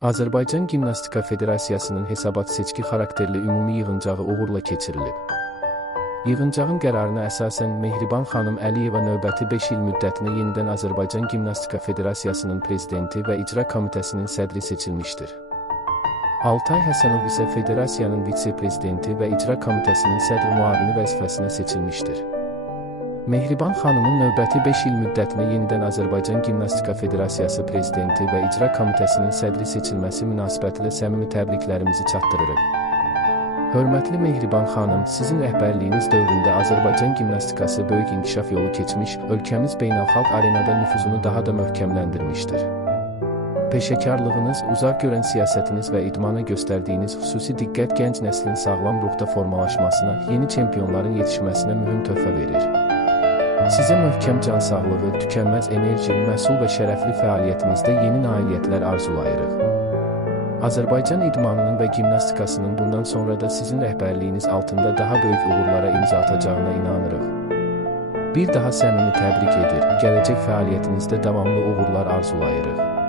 Azərbaycan Gimnastika Federasiyasının hesabat seçki xarakterli ümumi yığıncağı uğurla keçirilib. Yığıncağın qərarına əsasən Mehriban xanım Əliyeva növbəti 5 il müddətinə yenidən Azərbaycan Gimnastika Federasiyasının prezidenti və icra komitəsinin sədri seçilmişdir. Altay Həsənov isə federasiyanın vitse-prezidenti və icra komitəsinin sədr müavini vəzifəsinə seçilmişdir. Mehriban xanımın növbəti 5 il müddətinə yenidən Azərbaycan Gimnastika Federasiyası prezidenti və icra komitəsinin sədri seçilməsi münasibətilə səmimi təbriklərimizi çatdırırıq. Hörmətli Mehriban xanım, sizin rəhbərliyiniz dövründə Azərbaycan gimnastikası böyük inkişaf yolu keçmiş, ölkəmiz beynəlxalq arenada nüfuzunu daha da möhkəmləndirmişdir. Peşəkarlığınız, uzaq görən siyasətiniz və idmana göstərdiyiniz xüsusi diqqət gənc nəslin sağlam ruhda formalaşmasına, yeni çempionların yetişməsinə mühüm töhfə verir. Sizə möhkəm can sağlığı, tükənməz enerji, məhsul və şərəfli fəaliyyətinizdə yeni nailiyyətlər arzulayırıq. Azərbaycan idmanının və gimnastikasının bundan sonra da sizin rəhbərliyiniz altında daha böyük uğurlara imza atacağına inanırıq. Bir daha səmimi təbrik edir, gələcək fəaliyyətinizdə davamlı uğurlar arzulayırıq.